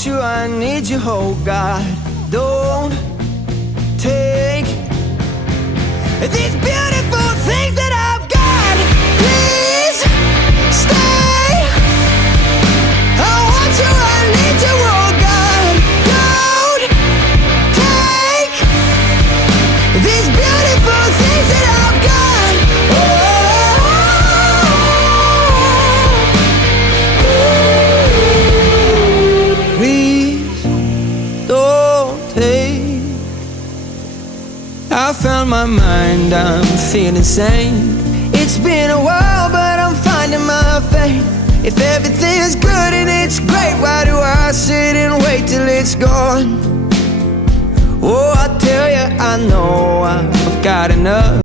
want you, I need you, oh God. Don't take these beautiful things that I've got. Please stay. I want you, I need you, oh God. Don't take these beautiful things that I've got. Please don't take. I found my mind, I'm feeling sane. It's been a while, but I'm finding my faith. If everything's good and it's great, why do I sit and wait till it's gone? Oh, I tell you, I know I've got enough.